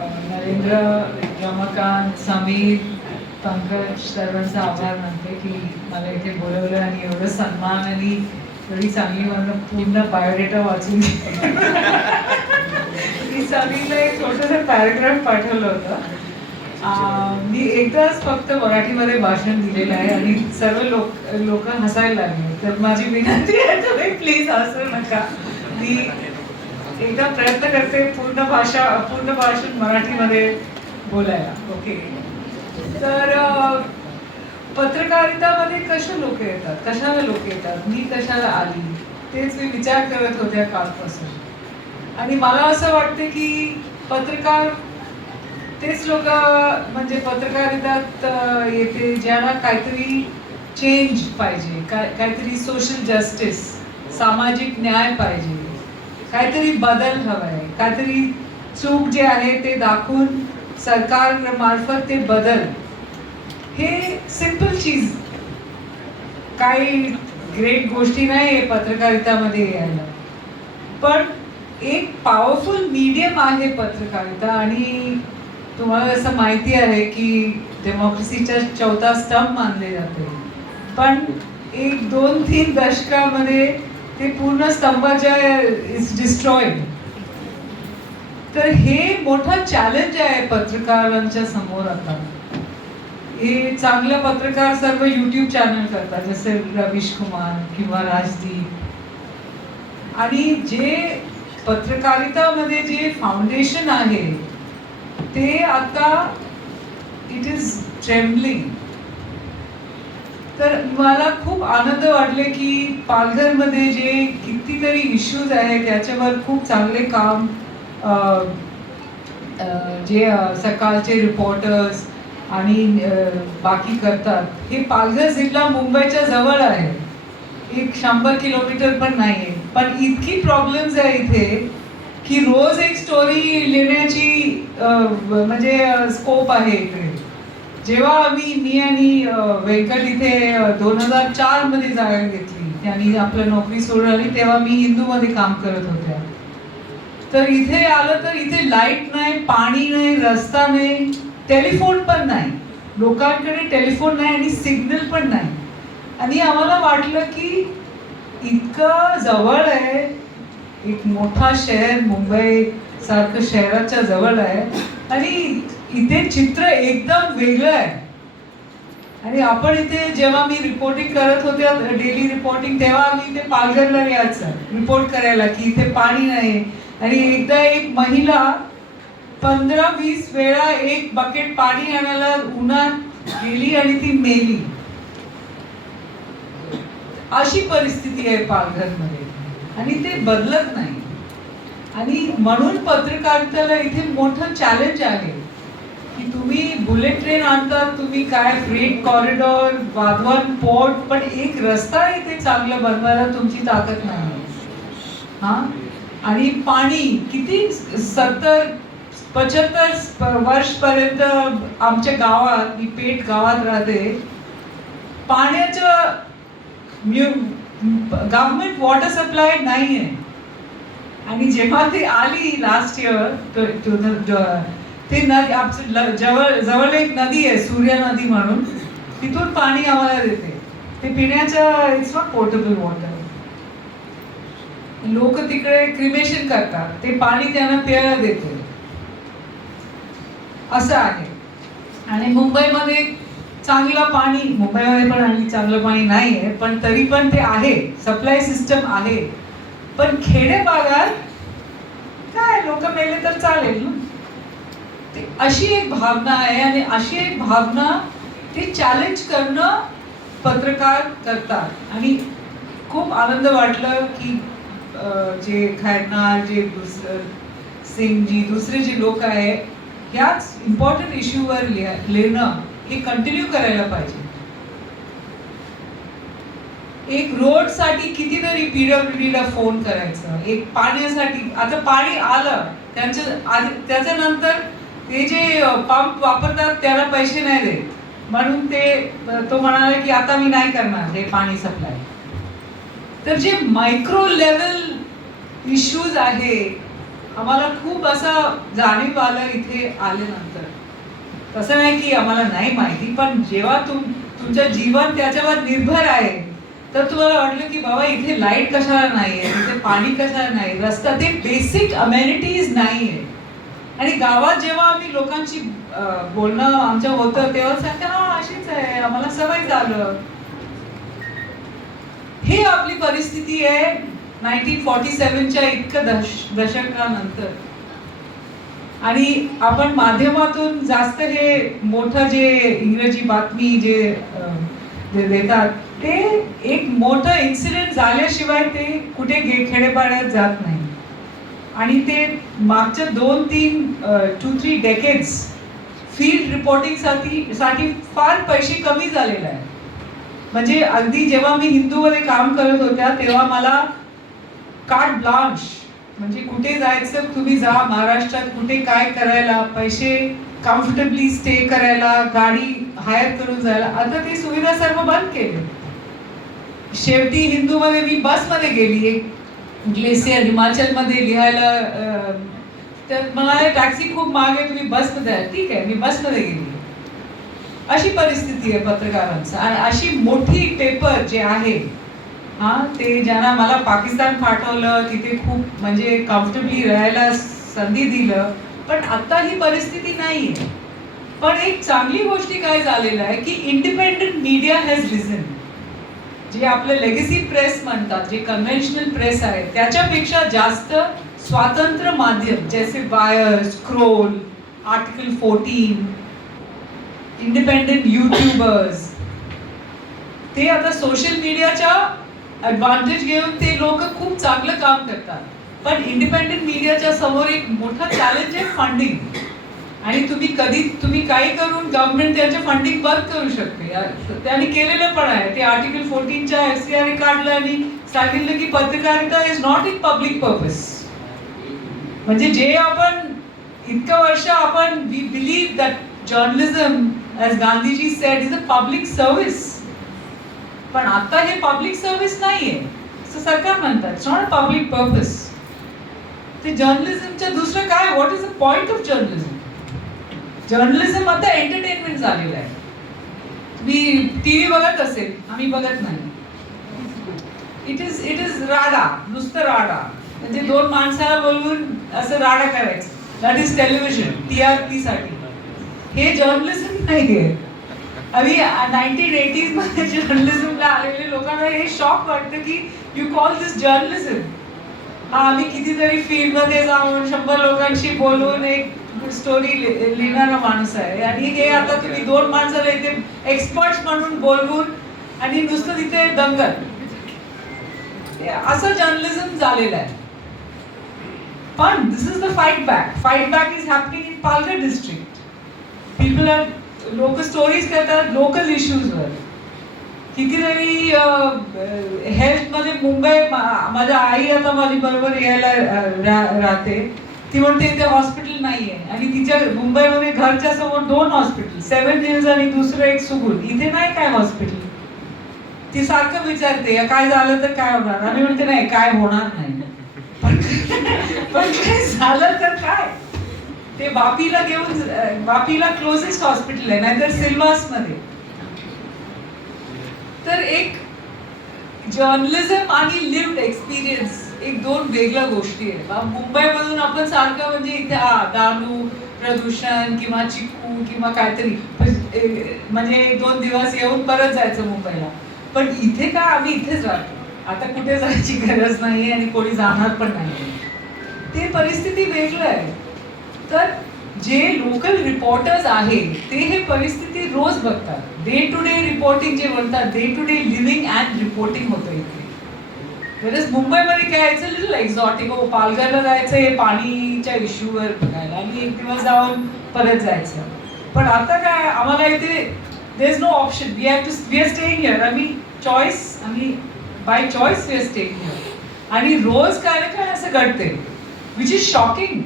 नरेंद्र रमाकांत समीर पंकज सर्वांचा आभार मानते की मला इथे बोलवलं आणि एवढं सन्मान आणि एवढी चांगली मला पूर्ण बायोडेटा वाचून मी समीरला एक छोटंसं पॅराग्राफ पाठवलं होतं. मी एकदाच फक्त मराठीमध्ये भाषण दिलेलं आहे आणि सर्व लोक लोक हसायला लागले. तर माझी विनंती आहे तुम्ही प्लीज हसू नका. मी एकदा प्रयत्न करते पूर्ण भाषा पूर्ण भाषेत मराठीमध्ये बोलायला. ओके तर पत्रकारितामध्ये कसे लोक येतात? कशाला लोक येतात? मी कशाला आली? तेच मी विचार करत होत्या कालपासून आणि मला असं वाटते की पत्रकार तेच लोक म्हणजे पत्रकारितात येते ज्यांना काहीतरी चेंज पाहिजे. काय काहीतरी सोशल जस्टिस सामाजिक न्याय पाहिजे. काहीतरी बदल हवाय. काहीतरी चूक जे आहे ते दाखवून सरकार मार्फत ते बदल. हे सिंपल चीज काही ग्रेट गोष्टी नाही पत्रकारितामध्ये यायला. पण एक पॉवरफुल मीडियम आहे पत्रकारिता आणि तुम्हाला असं माहिती आहे की डेमोक्रेसीचा चौथा स्तंभ मानले जाते. पण एक दोन तीन दशकामध्ये ते पूर्ण स्तंभाच्या इज डिस्ट्रॉइड तर हे मोठं चॅलेंज आहे पत्रकारांच्या समोर आता. हे चांगलं पत्रकार सर्व यूट्यूब चॅनल करतात जसे रवीश कुमार किंवा राजदीप. आणि जे पत्रकारितामध्ये जे फाउंडेशन आहे ते आता इट इज ट्रेम्बलिंग तर मला खूप आनंद वाटले की पालघरमध्ये जे कितीतरी इश्यूज आहेत त्याच्यावर खूप चांगले काम जे सकाळचे रिपोर्टर्स आणि बाकी करतात. हे पालघर जिल्हा मुंबईच्या जवळ आहे. एक शंभर किलोमीटर पण नाही आहे पण इतकी प्रॉब्लेम्स आहे इथे की रोज एक स्टोरी लिहिण्याची म्हणजे स्कोप आहे इकडे. जेव्हा आम्ही मी आणि वेंकट इथे दोन हजार चारमध्ये जागा घेतली त्यांनी आपलं नोकरी सोडली तेव्हा मी हिंदूमध्ये काम करत होत्या तर इथे आलं तर इथे लाइट नाही पाणी नाही रस्ता नाही टेलिफोन पण नाही. लोकांकडे टेलिफोन नाही आणि सिग्नल पण नाही. आणि आम्हाला वाटलं की इतकं जवळ आहे एक मोठा शहर मुंबई सारखं शहराच्या जवळ आहे आणि इथे चित्र एकदम वेगळं आहे. आणि आपण इथे जेव्हा मी रिपोर्टिंग करत होते डेली रिपोर्टिंग तेव्हा आम्ही इथे पालघरला यायचं रिपोर्ट करायला की इथे पाणी नाही. आणि एकदा एक महिला पंधरा वीस वेळा एक बकेट पाणी आणायला उन्हात गेली आणि ती मेली. अशी परिस्थिती आहे पालघरमध्ये. आणि ते बदलत नाही. आणि म्हणून पत्रकारिताला इथे मोठं चॅलेंज आहे. की तुम्ही बुलेट ट्रेन आणतात तुम्ही काय फ्रेट कॉरिडॉर वाधवन पोर्ट पण एक रस्ता इथे चांगलं बनवायला तुमची ताकद नाही. हा? आणि पाणी किती सत्तर पंच्याहत्तर वर्षपर्यंत आमच्या गावात मी पेठ गावात राहते पाण्याचं गव्हर्नमेंट वॉटर सप्लाय नाही आहे आणि जेव्हा ती आली लास्ट इयर ते नदी आमच्या जवळ जवळ एक नदी आहे सूर्य नदी म्हणून. तिथून पाणी आम्हाला देते. ते पिण्याचं इट्स नॉट पोर्टेबल वॉटर लोक तिकडे क्रिमेशन करतात. ते पाणी त्यांना प्यायला देते. असं आहे. आणि मुंबईमध्ये चांगलं पाणी मुंबईमध्ये पण आणि चांगलं पाणी नाही आहे पण तरी पण ते आहे. सप्लाय सिस्टम आहे. पण खेडे भागात काय? लोक मेले तर चालेल ना? ते अशी एक भावना आहे आणि अशी एक भावना ते चॅलेंज करणं पत्रकार करतात. आणि खूप आनंद वाटलं की जे खैरनार जे सिंगजी दुसरे जे लोक आहे याच इम्पॉर्टंट इश्यूवर लिहिणं हे कंटिन्यू करायला पाहिजे. एक रोडसाठी कितीतरी पीडब्ल्यू ला फोन करायचं एक पाण्यासाठी आता पाणी आलं त्यांच्या आधी त्याच्यानंतर ते जे पंप वापरतात त्याला पैसे नाही देत. म्हणून ते तो म्हणाला की आता मी नाही करणार हे पाणी सप्लाय तर जे मायक्रो लेवल इश्यूज आहे आम्हाला खूप असं जाणीव आलं इथे आल्यानंतर. तसं नाही की आम्हाला नाही माहिती पण जेव्हा तुम तुमचं जीवन त्याच्यावर निर्भर आहे तर तुम्हाला वाटलं की बाबा इथे लाइट कशाला नाही आहे इथे पाणी कशाला नाही? रस्ता ते बेसिक अमेनिटीज नाही आहे आणि गावात जेव्हा आम्ही लोकांशी बोलणं आमच्या होतं तेव्हा सांगते हा अशीच आहे आम्हाला सवय झालं. ही आपली परिस्थिती आहे नाईन्टीन फॉर्टी सेवनच्या इतकं दश दशकानंतर. आणि आपण माध्यमातून जास्त हे मोठं जे इंग्रजी बातमी जे जे देतात ते एक मोठं इन्सिडेंट झाल्याशिवाय ते कुठे गे खेडेपाड्यात जात नाही. आणि ते मागच्या दोन तीन टू थ्री डेकेड्स फील्ड रिपोर्टिंगसाठी साठी फार पैसे कमी झालेले आहे म्हणजे अगदी जेव्हा मी हिंदूमध्ये काम करत होत्या तेव्हा मला कार्ड ब्लांश म्हणजे कुठे जायचं तुम्ही जा महाराष्ट्रात कुठे काय करायला पैसे कम्फर्टेबली स्टे करायला गाडी हायर करून जायला आता ती सुविधा सर्व बंद केली. शेवटी हिंदूमध्ये मी बसमध्ये गेली एक ग्लेसियर हिमाचलमध्ये लिहायला तर मला टॅक्सी खूप महाग आहे तुम्ही बसमध्ये आहे. ठीक आहे मी बसमध्ये गेली. अशी परिस्थिती आहे पत्रकारांचं. आणि अशी मोठी पेपर जे आहे हां ते ज्यांना मला पाकिस्तान पाठवलं तिथे खूप म्हणजे कम्फर्टेबली राहायला संधी दिलं पण आत्ता ही परिस्थिती नाही आहे पण एक चांगली गोष्टी काय झालेलं आहे की इंडिपेंडंट मीडिया हॅज रिझन जे आपलं लेगेसी प्रेस म्हणतात जे कन्व्हेन्शनल प्रेस आहे त्याच्यापेक्षा जास्त स्वातंत्र्य माध्यम जैसे Wire Scroll Article Fourteen independent YouTubers ते आता सोशल मीडियाच्या ॲडव्हान्टेज घेऊन ते लोक खूप चांगलं काम करतात. पण इंडिपेंडेंट मीडियाच्या समोर एक मोठा चॅलेंज आहे फंडिंग आणि तुम्ही कधी तुम्ही काही करून गव्हर्नमेंट त्याचे फंडिंग बंद करू शकते. या- त्यांनी केलेलं पण आहे. ते आर्टिकल फोर्टीनच्या एस सी आर काढलं आणि सांगितलं की पत्रकारिता is not in public purpose म्हणजे जे आपण इतकं वर्ष आपण we believe that journalism as Gandhiji said is a public service पण आता हे पब्लिक सर्व्हिस नाहीये. असं सरकार म्हणतात. It's not a public purpose ते जर्नलिझमचं दुसरं काय? What is the point of journalism journalism आता एंटरटेनमेंट झालेलं आहे. मी टी व्ही बघत असेल आम्ही बघत नाही. इट इज इट इज राडा नुसतं राडा. म्हणजे दोन माणसाला बोलवून असं राडा करायचं. That is television T R P साठी. हे जर्नलिझम नाही आहे अभी नाईन्टीन एटीजमध्ये जर्नलिझमला आलेले लोकांना हे शॉक वाटतं की यू कॉल दिस जर्नलिझम हा आम्ही कितीतरी फील्डमध्ये जाऊन शंभर लोकांशी बोलून एक स्टोरी लिहिणारा माणूस आहे. आणि हे आता तुम्ही दोन माणसाला इथे एक्सपर्ट म्हणून बोलवून आणि नुसतं तिथे दंगल. असं जर्नलिझम झालेलं आहे. पण this is the fight back fight back is happening in Palghar district people are लोक स्टोरीज करतात लोकल इश्यूजवर कितीतरी हेल्थमध्ये मुंबई माझ्या आई आता माझी बरोबर यायला रा- राहते. ती म्हणते इथे हॉस्पिटल नाही आहे आणि तिच्या मुंबईमध्ये घरच्या समोर दोन हॉस्पिटल सेव्हन हिल्स आणि दुसरं एक सुगुल. इथे नाही काय हॉस्पिटल ती सारखं विचारते काय झालं तर काय होणार? आम्ही म्हणते नाही काय होणार नाही. पण काय झालं तर काय? ते बापीला घेऊन बापीला क्लोजेस्ट हॉस्पिटल आहे नाहीतर सिल्वासमध्ये तर एक जर्नलिझम आणि लिव्ड एक्सपिरियन्स एक दोन वेगळ्या गोष्टी आहेत. बा- मुंबईमधून आपण सारखं म्हणजे इथे हा दारू प्रदूषण किंवा चिकू किंवा काहीतरी. पण, म्हणजे एक दोन दिवस येऊन परत जायचं मुंबईला. पण इथे का आम्ही इथेच राहतो? आता कुठे जायची गरज नाही आणि कोणी जाणार पण नाही ते परिस्थिती वेगळं आहे. तर जे लोकल रिपोर्टर्स आहेत ते हे परिस्थिती रोज बघतात. डे टू डे रिपोर्टिंग जे म्हणतात day to day living and reporting होतं इथे. वेळेस मुंबईमध्ये काय यायचं लिटल एक्झॉटिक हो पालघरला जायचं हे पाणीच्या इश्यूवर बघायला. आणि एक दिवस जाऊन परत जायचं. पण आता काय आम्हाला इथे there is no option we have to we are staying here आम्ही चॉईस आम्ही by choice we are staying here आणि रोज काय ना काय असं घडते विच इज शॉकिंग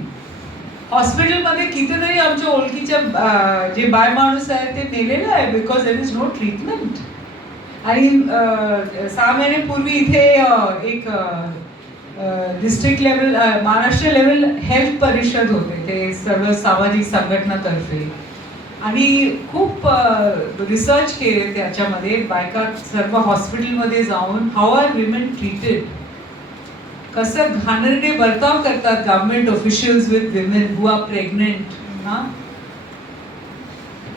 हॉस्पिटलमध्ये कितीतरी आमच्या ओळखीच्या जे बाय माणूस आहे ते नेलेलं आहे because there is no treatment आणि सहा महिन्यापूर्वी इथे एक district level Maharashtra level health परिषद होते. ते सर्व सामाजिक संघटनातर्फे. आणि खूप रिसर्च केले त्याच्यामध्ये. बायका सर्व हॉस्पिटलमध्ये जाऊन हाऊ आर विमेन ट्रीटेड कसं घाणेरडे बर्ताव करतात government officials with women who are pregnant ना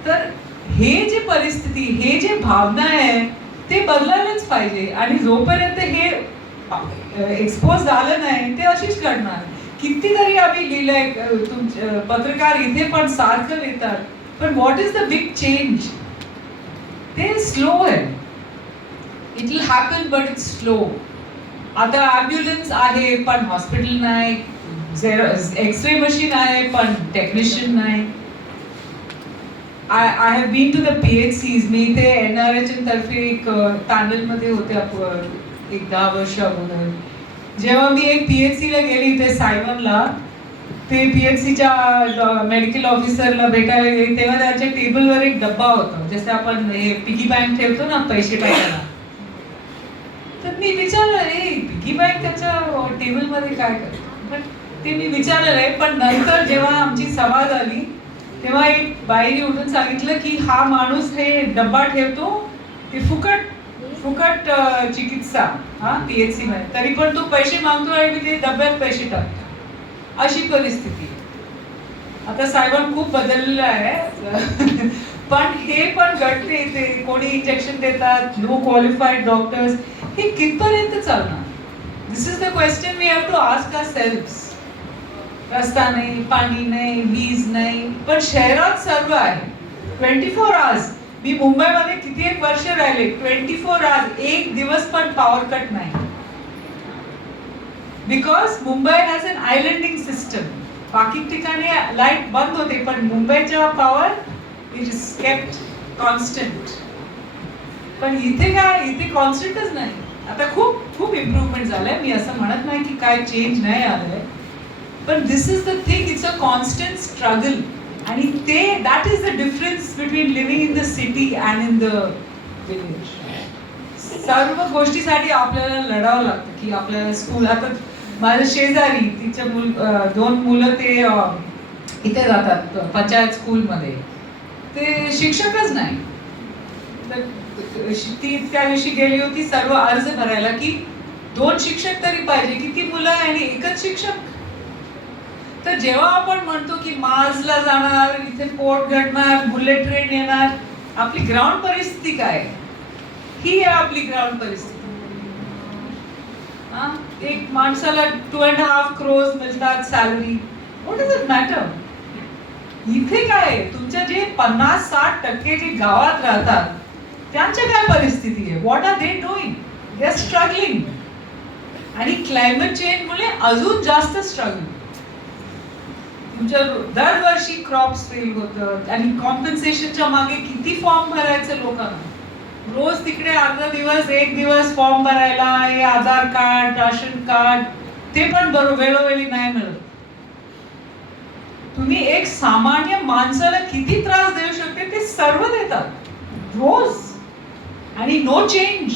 तर हे जे परिस्थिती हे जे भावना आहे ते बदलायलाच पाहिजे. आणि जोपर्यंत हे एक्सपोज झालं नाही ते अशीच करणार. कितीतरी आम्ही लिहिलंय तुमचे पत्रकार इथे पण सारखं लिहितात. पण what is the big change ते स्लो आहे. It will happen but it's slow आता ॲम्ब्युलन्स आहे पण हॉस्पिटल नाही. एक्स रे मशीन आहे पण टेक्निशियन नाही. I I have been to the P H Cs मी इथे एन आर एच तर्फे एक पॅनलमध्ये होते अप- एक दहा वर्ष अगोदर. जेव्हा मी एक पी एच सीला गेली ते सायमनला ते पी एच सीच्या मेडिकल ऑफिसरला भेटायला गेली. तेव्हा त्यांच्या टेबलवर एक डब्बा होता. जसं आपण हे पिगी बँक ठेवतो ना पैसे टाकायला. तर मी विचारलं रे पिगी बँक त्याच्या टेबलमध्ये काय करतो? पण ते मी विचारलं आहे पण नंतर जेव्हा आमची सभा झाली तेव्हा एक बाईने उठून सांगितलं की हा माणूस हे डब्बा ठेवतो ते फुकट फुकट चिकित्सा हा पी एच सी मध्ये. तरी पण तो पैसे मागतो आणि मी ते डब्यात पैसे टाकतो. अशी परिस्थिती आता साहेबांनी खूप बदललेलं आहे. पण हे पण घडते ते कोणी इंजेक्शन देतात लो क्वालिफाईड डॉक्टर्स हे कितपर्यंत चालणार? This is the question we have to ask our self रस्ता नाही पाणी नाही वीज नाही पण शहरात सर्व आहे. ट्वेंटी फोर आवर्स मी मुंबईमध्ये किती एक वर्ष राहिले? ट्वेंटी फोर आवर्स एक दिवस पण पॉवर कट नाही. Because Mumbai has an islanding system बाकी ठिकाणी लाइट बंद होते पण मुंबईच्या power it is kept constant पण इथे काय? इथे कॉन्स्टंटच नाही. आता खूप खूप इम्प्रूव्हमेंट झालंय. मी असं म्हणत नाही की काय चेंज नाही आलंय. पण this is the thing it's a constant struggle आणि ते that is the difference between living in the city and in the village सर्व गोष्टीसाठी आपल्याला लढावं लागतं की आपल्याला स्कूल आता माझ्या शेजारी तिच्या मुल दोन मुलं ते इथे जातात पंचायत स्कूलमध्ये ते शिक्षकच नाही. तर ती त्या दिवशी गेली होती सर्व अर्ज भरायला की दोन शिक्षक तरी पाहिजे किती मुलं आणि एकच शिक्षक? तर जेव्हा आपण म्हणतो की मार्सला जाणार इथे पोर्ट घडणार बुलेट ट्रेन येणार आपली ग्राउंड परिस्थिती काय? ही आहे आपली ग्राउंड परिस्थिती. एक माणसाला टू अँड हाफ क्रोज मिळतात salary what is it matter इथे काय आहे? तुमच्या जे पन्नास साठ टक्के जे गावात राहतात त्यांच्या काय परिस्थिती आहे? What are they doing they are struggling आणि क्लायमेट चेंजमुळे अजून जास्त स्ट्रगल म्हणजे दरवर्षी क्रॉप्स फेल होतं आणि कॉम्पन्सेशनच्या मागे किती फॉर्म भरायचे लोकांना? रोज तिकडे अर्धा दिवस एक दिवस फॉर्म भरायला हे आधार कार्ड राशन कार्ड ते पण बरोबर वेळोवेळी नाही मिळत. तुम्ही एक सामान्य माणसाला किती त्रास देऊ शकते ते सर्व देतात. रोज. आणि नो चेंज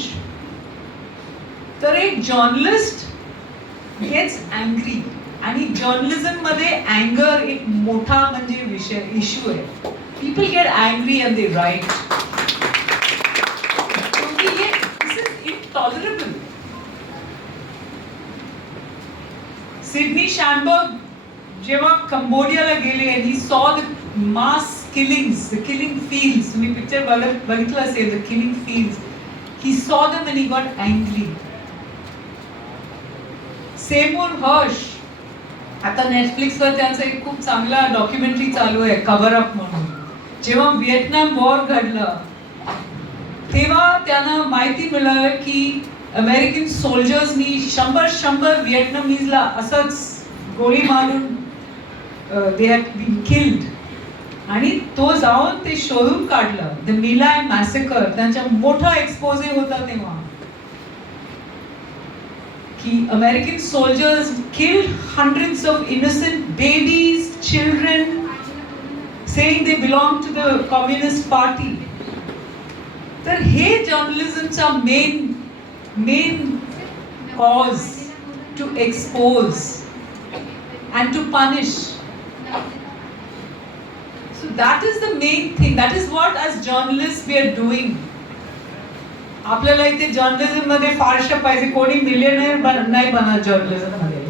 तर एक जर्नलिस्ट गेट्स अँग्री आणि जर्नलिझम मध्ये अँगर एक मोठा म्हणजे विषय इश्यू आहे. People get angry and they write intolerable Sydney Schanberg जेव्हा कंबोडियाला गेले आणि saw the mass killings the killing picture बघत, बघितलं असेल the killing he saw got angry Harsh आता नेटफ्लिक्सवर त्यांचं एक खूप चांगला डॉक्युमेंटरी चालू आहे कव्हर अप म्हणून. जेव्हा व्हिएतनाम वॉर घडलं तेव्हा त्यांना माहिती मिळालं की अमेरिकन सोल्जर्सनी शंभर शंभर व्हिएतनामीजला असंच गोळी मारून दे हॅड बीन किल्ड आणि तो जाऊन ते शोधून काढलं. द मिलाय मॅसेकर त्यांच्या मोठा एक्सपोजे होता तेव्हा. की American soldiers killed hundreds of innocent babies children saying they belong to the communist party तर हे जर्नलिझमचा main main cause to expose and to punish. So that is the main thing. That is what as journalists we are doing. आपल्याला इथे जर्नलिझममध्ये फारशा पाहिजे. कोणी millionaire नाही बनत जर्नलिझममध्ये.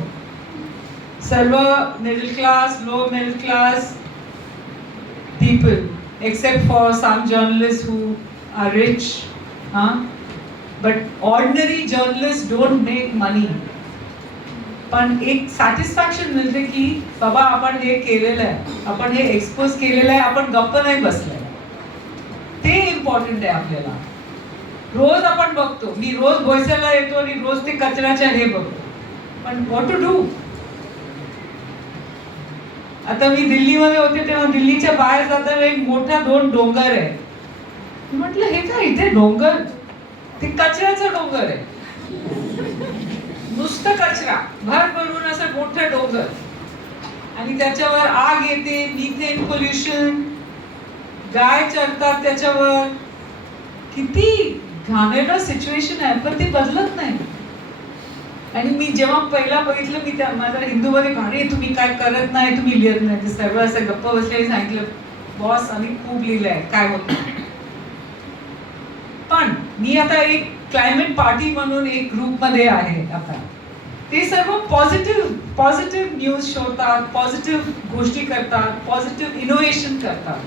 सर्व middle class low middle class people except for some journalist who are rich हां but ordinary journalist don't make money पण एक सॅटिस्फॅक्शन मिळते की बाबा आपण हे केलेलं आहे. आपण हे एक्सपोज केलेलं आहे. आपण गप्प नाही बसलोय ते इम्पॉर्टंट आहे आपल्याला. रोज आपण बघतो. मी रोज बोयसरला येतो आणि रोज ते कचऱ्याच्या हे बघतो. पण व्हॉट टू डू आता मी दिल्लीमध्ये होते तेव्हा दिल्लीच्या बाहेर जाताना एक मोठा दोन डोंगर आहे. म्हटलं हे काय इथे डोंगर? ते कचऱ्याचा डोंगर आहे. नुसतं कचरा. भर भरून असं मोठं डोंगर. आणि त्याच्यावर आग येते मिथेन पोल्युशन गाय चरतात त्याच्यावर. किती घाणेरडं सिच्युएशन आहे पण ते बदलत नाही. आणि मी जेव्हा पहिला बघितलं मी त्या माझ्या हिंदूमध्ये अरे तुम्ही काय करत नाही तुम्ही लिहित नाही. ते सर्व असं गप्प बसले सांगितलं. बॉस आम्ही खूप लिहिलंय काय होत पण मी आता एक क्लायमेट पार्टी म्हणून एक ग्रुपमध्ये आहे आता. ते सर्व पॉझिटिव्ह पॉझिटिव्ह न्यूज शोधतात पॉझिटिव्ह गोष्टी करतात पॉझिटिव्ह इनोव्हेशन करतात.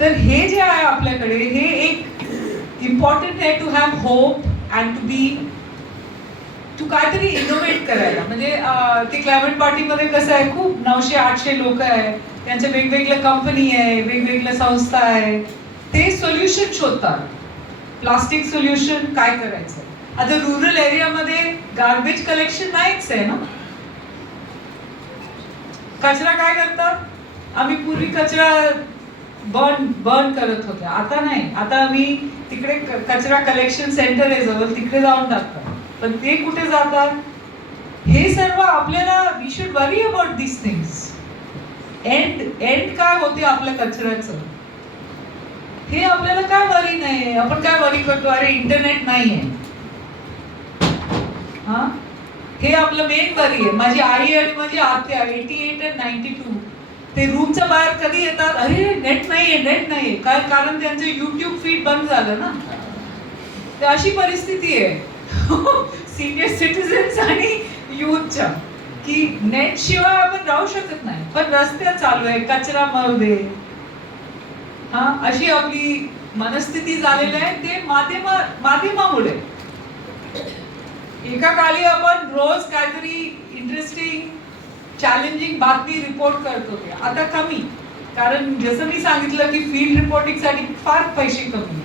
तर हे जे आहे आपल्याकडे हे एक इम्पॉर्टंट आहे to have hope and to be तू काहीतरी इनोव्हेट करायला. म्हणजे ते क्लायमेट पार्टीमध्ये कसं आहे खूप नऊशे आठशे लोक आहे. त्यांच्या वेगवेगळ्या कंपनी आहे वेगवेगळ्या संस्था आहे. ते सोल्युशन शोधतात. प्लास्टिक सोल्युशन काय करायचं? आता रुरल एरियामध्ये गार्बेज कलेक्शन नाहीच आहे ना? कचरा काय करतात? आम्ही पूर्वी कचरा बर्न बर्न करत होते आता नाही. आता आम्ही तिकडे कचरा कलेक्शन सेंटर आहे जवळ तिकडे जाऊन टाकतात पण ते कुठे जातात? हे सर्व आपल्याला we should worry about this things end end काय होते आपल्या कचऱ्याचं? हे आपल्याला काय वरी नाही आपण काय वरी करतो? अरे इंटरनेट नाही आहे हा? हे आपलं मेन वरी आहे. माझी आई आणि माझी आत्या eighty eight and ninety two ते रूमच्या बाहेर कधी येतात? अरे नेट नाहीये नेट नाहीये. काय कारण त्यांचं युट्यूब फीड बंद झालं ना? तर अशी परिस्थिती आहे. सिनियर सिटीजन्स आणि युथच्या की नेट शिवाय आपण राहू शकत नाही. पण रस्त्या चालू आहे कचरा मरू दे हा अशी आपली मनस्थिती झालेली आहे. ते माध्यमा माध्यमामुळे. एका काली आपण रोज काहीतरी इंटरेस्टिंग चॅलेंजिंग बातमी रिपोर्ट करत होते. आता कमी. कारण जसं मी सांगितलं की फील्ड रिपोर्टिंगसाठी फार पैसे कमी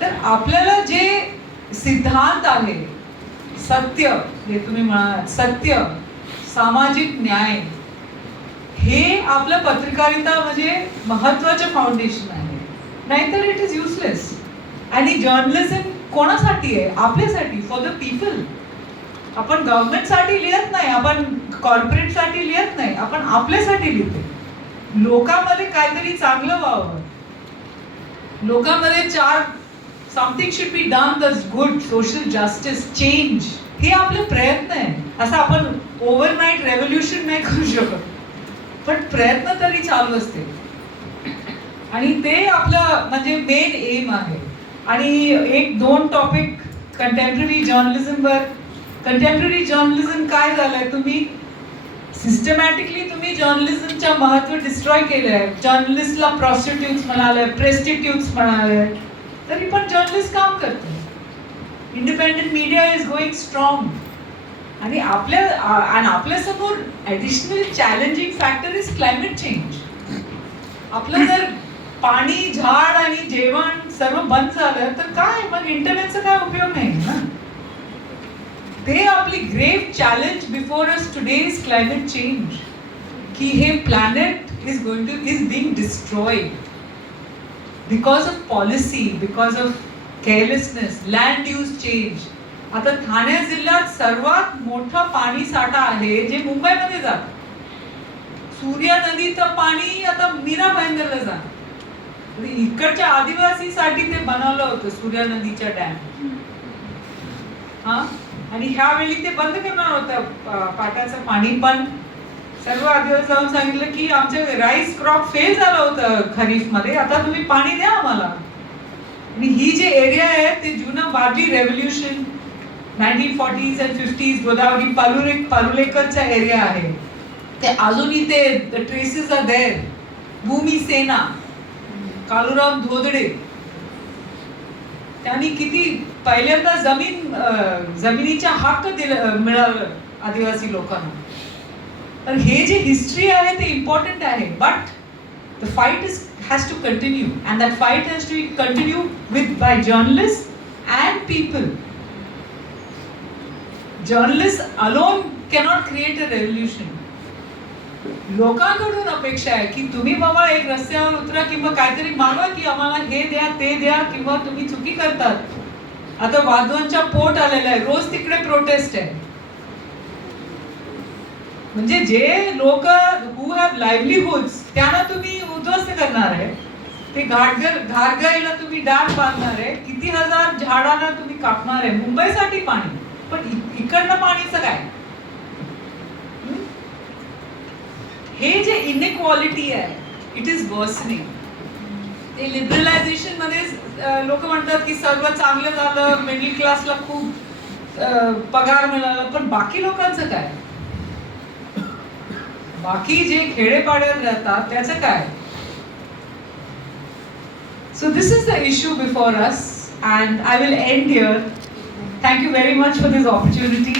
तर आपल्याला जे सिद्धांत आहे सत्य जे तुम्ही म्हणाल सत्य सामाजिक न्याय हे आपलं पत्रकारिता म्हणजे महत्त्वाचे फाउंडेशन आहे. नाहीतर इट इज युजलेस आणि जर्नलिझम कोणासाठी आहे? आपल्यासाठी फॉर द पीपल आपण गव्हर्नमेंटसाठी लिहित नाही आपण कॉर्पोरेटसाठी लिहित नाही आपण आपल्यासाठी लिहितो लोकांमध्ये काहीतरी चांगलं व्हावं. लोकांमध्ये चार something should be done the good social justice change हे आपले प्रयत्न आहे. असं आपण ओव्हरनाईट रेव्होल्युशन नाही करू शकत. पण प्रयत्न तरी चालू असते. आणि ते आपलं म्हणजे मेन एम आहे. आणि एक दोन टॉपिक कंटेम्पररी जर्नलिझमवर कंटेम्पररी जर्नलिझम काय झालंय? तुम्ही सिस्टमॅटिकली तुम्ही जर्नलिझमच्या महत्त्व डिस्ट्रॉय केलंय. जर्नलिस्टला प्रॉस्टिट्यूट्स म्हणाले प्रेस्टिट्यूट्स म्हणाले. तरी पण जर्नलिस्ट काम करते. Independent media is going strong आणि आपल्या आणि आपल्यासमोर additional challenging factor is climate change आपलं जर पाणी झाड आणि जेवण सर्व बंद झालं तर काय? मग इंटरनेटचा काय उपयोग नाही ना? ते आपली grave challenge before us today is climate change की हे planet is going to is being destroyed because of policy because of carelessness land use change आता ठाणे जिल्ह्यात सर्वात मोठा पाणी साठा आहे जे मुंबईमध्ये जात. सूर्या नदीचं पाणी आता मीरा भाईंदरला जात इकडच्या आदिवासीसाठी ते बनवलं होतं सूर्या नदीच्या डॅम हा? आणि ह्यावेळी ते बंद करणार होतं प- पाटाचं पाणी. पण सर्व आदिवासी जाऊन सांगितलं की आमचं राईस क्रॉप फेल झालं होतं खरीफमध्ये. आता तुम्ही पाणी द्या आम्हाला. आणि ही जे एरिया आहे ते जुनं Warli revolution nineteen forties and fifties Godavari पालुले पालुलेकरचा एरिया आहे. ते अजूनही ते traces are there Bhumi Sena Kaluram Dhodade त्यांनी किती पहिल्यांदा ज़मीन अं, जमिनीचा हक्क दिलं आदिवासी लोकांना. तर हे जे हिस्ट्री आहे ते इम्पॉर्टंट आहे but the fight is has to continue and that fight has to continue with by journalist and people journalist alone cannot create a revolution लोकांकडून अपेक्षा आहे की तुम्ही बाबा एक रस्त्यावर उतरा किंवा काहीतरी मागा की आम्हाला हे द्या ते द्या किंवा तुम्ही चुकी करतात. आता वाधवांच्या पोट आलेला आहे. रोज तिकडे प्रोटेस्ट आहे. म्हणजे जे लोक हु हॅव लाईव्हलीहूड त्यांना तुम्ही उद्ध्वस्त करणार आहे. ते घाटगर घारगाईला तुम्ही डाग बांधणार आहे. किती हजार झाडांना तुम्ही कापणार आहे. मुंबईसाठी पाणी. पण इकडनं पाणीचं काय हं? हे जे इनइक्वालिटी आहे इट इज वर्सनिंग ते लिबरलायझेशनमध्ये लोक म्हणतात की सर्व चांगलं झालं मिडल क्लासला खूप पगार मिळाला पण बाकी लोकांचं काय? बाकी जे खेडेपाड्यात राहतात त्याचं काय? So this is the issue before us and I will end here thank you very much for this opportunity